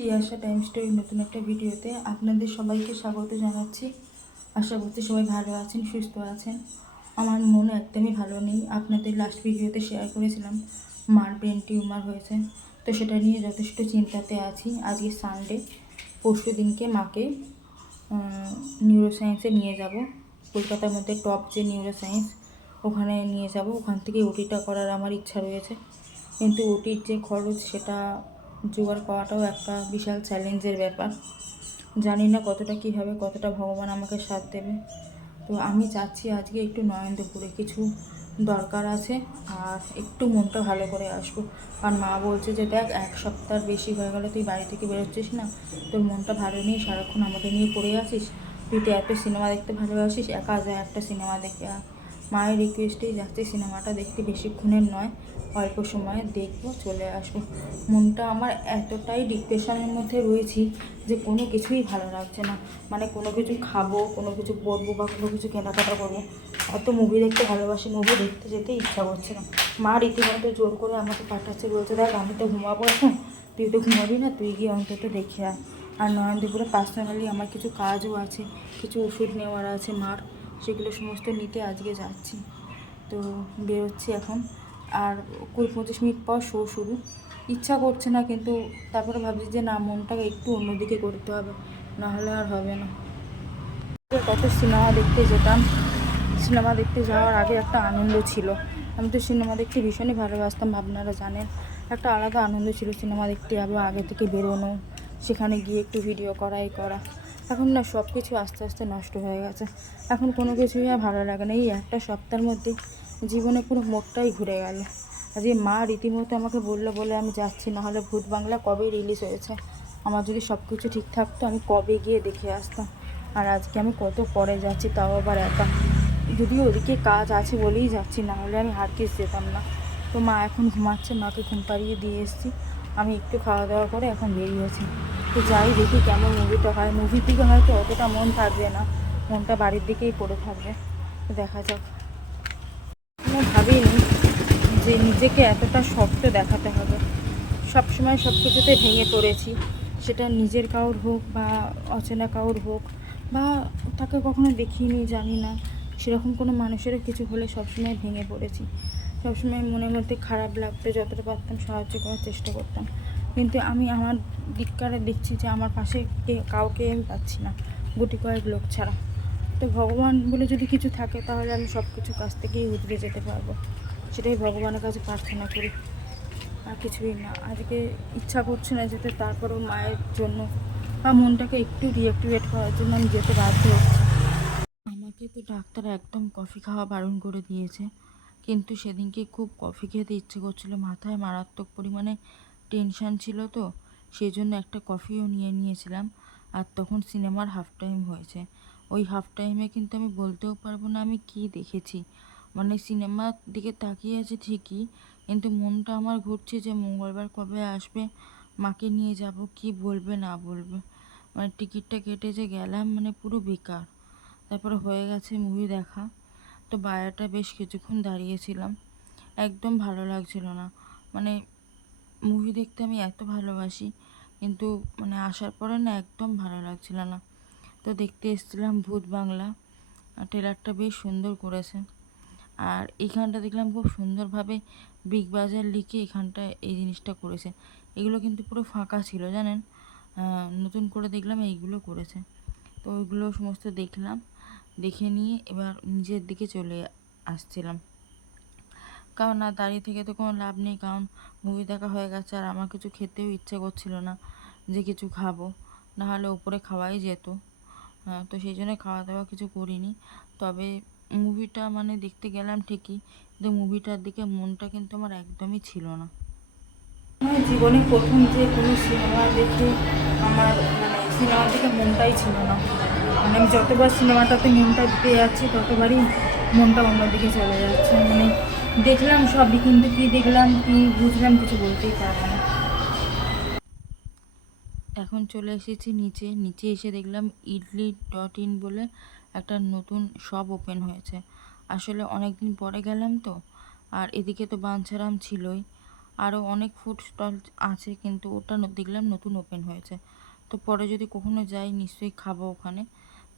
Tiyasha time story নতুন একটা ভিডিওতে আপনাদের সবাইকে স্বাগত জানাচ্ছি। আশা করছি সবাই ভালো আছেন, সুস্থ আছেন। আমার মন একদমই ভালো নেই। আপনাদের লাস্ট ভিডিওতে শেয়ার করেছিলাম মার ব্রেন টিউমার হয়েছে, তো সেটা নিয়ে যথেষ্ট চিন্তাতে আছি। আজকে সানডে, পরশু দিনকে মাকে নিউরোসায়েন্সে নিয়ে যাব। কলকাতার মধ্যে টপ যে নিউরোসায়েন্স, ওখানে নিয়ে যাব। ওখান থেকে ওটিটা করার আমার ইচ্ছা রয়েছে, কিন্তু ওটির যে খরচ সেটা জোগাড় করাটাও একটা বিশাল চ্যালেঞ্জের ব্যাপার। জানি না কতটা কী হবে, কতটা ভগবান আমাকে সাথ দেবে। তো আমি চাচ্ছি আজকে একটু নয়নদেবপুরে কিছু দরকার আছে, আর একটু মনটা ভালো করে আসবো। আর মা বলছে যে দেখ, এক সপ্তাহ বেশি হয়ে গেলে তুই বাড়ি থেকে বেরোচ্ছিস না, তোর মনটা ভালো নেই, সারাক্ষণ আমাকে নিয়ে পড়ে আসিস, তুই তো এত সিনেমা দেখতে ভালোবাসিস, একা যা একটা সিনেমা দেখে আর। মায়ের রিকোয়েস্টেই যাচ্ছি সিনেমাটা দেখতে, বেশিক্ষণের নয়, অল্প সময়ে দেখবো, চলে আসবো। মনটা আমার এতটাই ডিপ্রেশনের মধ্যে রয়েছি যে কোনো কিছুই ভালো লাগছে না। মানে কোনো কিছু খাবো, কোনো কিছু পরবো বা কোনো কিছু কেনাকাটা করবো, এত মুভি দেখতে ভালোবাসি, মুভি দেখতে যেতে ইচ্ছা করছে না। মা রীতিমতো জোর করে আমাকে পাঠাচ্ছে, বলছে দেখ আমি তো ঘুমাবো এখন, তুই তো ঘুমাবি না, তুই গিয়ে অন্তত দেখে আয়। আর নয়নদেবপুরে পার্সোনালি আমার কিছু কাজও আছে, কিছু ওষুধ নেওয়ার আছে মার, সেগুলো সমস্ত নিতে আজকে যাচ্ছি। তো বেরোচ্ছি এখন, আর 20-25 মিনিট পর শো শুরু। ইচ্ছা করছে না, কিন্তু তারপরে ভাবছি যে না, মনটাকে একটু অন্যদিকে করতে হবে, নাহলে আর হবে না। কত সিনেমা দেখতে যেতাম, সিনেমা দেখতে যাওয়ার আগে একটা আনন্দ ছিল। আমি তো সিনেমা দেখতে ভীষণই ভালোবাসতাম, আপনারা জানেন। একটা আলাদা আনন্দ ছিল সিনেমা দেখতে যাবো, আগে থেকে বেরোনো, সেখানে গিয়ে একটু ভিডিও করা। এখন না, সব কিছু আস্তে আস্তে নষ্ট হয়ে গেছে। এখন কোনো কিছুই আর ভালো লাগে না। এই একটা সপ্তাহের মধ্যে জীবনে পুরো মোড়টাই ঘুরে গেল। আজকে মা রীতিমতো আমাকে বললো বলে আমি যাচ্ছি, নাহলে ভূত বাংলা কবে রিলিজ হয়েছে, আমার যদি সব কিছু ঠিক থাকতো আমি কবে গিয়ে দেখে আসতাম। আর আজকে আমি কত পরে যাচ্ছি, তাও আবার একা। যদিও ওদিকে কাজ আছে বলেই যাচ্ছি, না হলে আমি হারকিস যেতাম না। তো মা এখন ঘুমাচ্ছে, মাকে ঘুম পাড়িয়ে দিয়ে এসেছি। আমি একটু খাওয়া দাওয়া করে এখন বেরিয়েছি। তো যাই দেখি কেমন মুভিটা হয়। মুভির দিকে হয়তো অতটা মন থাকবে না, মনটা বাড়ির দিকেই পড়ে থাকবে। তো দেখা যাক। আমি ভাবিনি যে নিজেকে এতটা শক্ত দেখাতে হবে। সবসময় সব কিছুতে ভেঙে পড়েছি, সেটা নিজের কাউর হোক বা অচেনা কাউর হোক, বা তাকে কখনো দেখিনি, জানি না, সেরকম কোনো মানুষেরও কিছু হলে সবসময় ভেঙে পড়েছি। সবসময় মনের মধ্যে খারাপ লাগতো, যতটা পারতাম সাহায্য করার চেষ্টা করতাম। কিন্তু আমি আমার দিককারে দেখছি যে আমার পাশে কাউকে আমি পাচ্ছি না, গুটি কয়েক লোক ছাড়া। তো ভগবান বলে যদি কিছু থাকে, তাহলে আমি সব কিছু কাছ থেকেই উতরে যেতে পারবো। সেটাই ভগবানের কাছে প্রার্থনা করি, আর কিছুই না। আজকে ইচ্ছা করছে না যেতে, তারপরেও মায়ের জন্য বা মনটাকে একটু রিঅ্যাক্টিভেট করার জন্য আমি যেতে বাধ্য হচ্ছি। আমাকে তো ডাক্তার একদম কফি খাওয়া বারণ করে দিয়েছে, কিন্তু সেদিনকে খুব কফি খেতে ইচ্ছে করছিল, মাথায় মারাত্মক পরিমাণে টেনশান ছিল, তো সেই জন্য একটা কফিও নিয়ে নিয়েছিলাম। আর তখন সিনেমার হাফ টাইম হয়েছে। ওই হাফ টাইমে কিন্তু আমি বলতেও পারবো না আমি কি দেখেছি। মানে সিনেমার দিকে তাকিয়ে আছে ঠিকই, কিন্তু মনটা আমার ঘুরছে যে মঙ্গলবার কবে আসবে, মাকে নিয়ে যাব, কি বলবে না বলবে। মানে টিকিটটা কেটে যে গেলাম, মানে পুরো বেকার। তারপরে হয়ে গেছে মুভি দেখা। তো বাইরেটা বেশ কিছুক্ষণ দাঁড়িয়েছিলাম, একদম ভালো লাগছিল না। মানে মুভি দেখতে আমি এত ভালোবাসি, কিন্তু মানে আসার পরে না একদম ভালো লাগছিল না। তো দেখতে এসেছিলাম ভূত বাংলা, ট্রেলারটা বেশ সুন্দর করেছে। আর এইখানটা দেখলাম খুব সুন্দরভাবে বিগ বাজার লিখে এখানটায় এই জিনিসটা করেছে। এগুলো কিন্তু পুরো ফাঁকা ছিল, জানেন। নতুন করে দেখলাম এইগুলো করেছে। তো ওইগুলো সমস্ত দেখলাম, দেখে নিয়ে এবার নিজের দিকে চলে আসছিলাম, কারণ না দাঁড়িয়ে থেকে তো কোনো লাভ নেই, কারণ মুভি দেখা হয়ে গেছে। আর আমার কিছু খেতেও ইচ্ছে করছিল না যে কিছু খাবো, নাহলে উপরে খাওয়াই যেত। তো সেই জন্য খাওয়া দাওয়া কিছু করিনি। তবে মুভিটা মানে দেখতে গেলাম ঠিকই, কিন্তু মুভিটার দিকে মনটা কিন্তু আমার একদমই ছিল না। আমার জীবনে প্রথম যে কোনো সিনেমা দেখে আমার মানে সিনেমার দিকে মনটাই ছিল না। মানে আমি যতবার সিনেমাটাতে মনটা দিতে যাচ্ছি, ততবারই মনটা অন্যদিকে চলে যাচ্ছে। মানে দেখলাম সবই, কিন্তু কী দেখলাম কী বুঝলাম কিছু বলতেই পারবো না। এখন চলে এসেছি নিচে। নিচে এসে দেখলাম idli.in বলে একটা নতুন শপ ওপেন হয়েছে। আসলে অনেক দিন পরে গেলাম তো, আর এদিকে তো বাঞ্ছারাম ছিলই, আরও অনেক ফুড স্টল আছে, কিন্তু ওটা দেখলাম নতুন ওপেন হয়েছে। তো পরে যদি কখনো যাই নিশ্চয়ই খাবো ওখানে।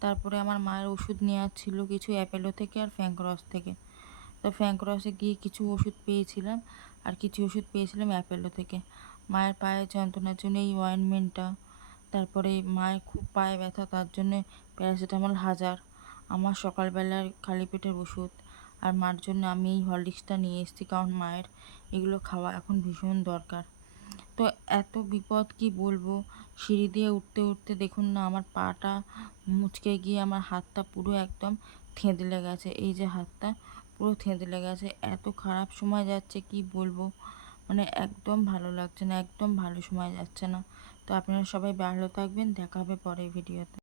তারপরে আমার মায়ের ওষুধ নেওয়ার ছিল কিছু অ্যাপেলো থেকে আর ফ্র্যাঙ্করস থেকে। তো ফ্র্যাঙ্করসে গিয়ে কিছু ওষুধ পেয়েছিলাম, আর কিছু ওষুধ পেয়েছিলাম অ্যাপেলো থেকে। মায়ের পায়ের যন্ত্রণার জন্য এই অয়েনমেন্টটা, তারপরে মায়ের খুব পায়ে ব্যথা তার জন্যে প্যারাসিটামল 1000, আমার সকালবেলার খালি পেটের ওষুধ, আর মার জন্য আমি এই হরলিক্সটা নিয়ে এসেছি, কারণ মায়ের এগুলো খাওয়া এখন ভীষণ দরকার। তো এত বিপদ কি বলবো, সিঁড়ি দিয়ে উঠতে উঠতে দেখুন না আমার পাটা মুচকে গিয়ে আমার হাতটা পুরো একদম থেঁতলে গেছে, এই যে হাতটা পুরো থেঁতলে গেছে। এত খারাপ সময় যাচ্ছে কি বলবো, মানে একদম ভালো লাগছে না, একদম ভালো সময় যাচ্ছে না। তো আপনারা সবাই ভালো থাকবেন, দেখা হবে পরের ভিডিওতে।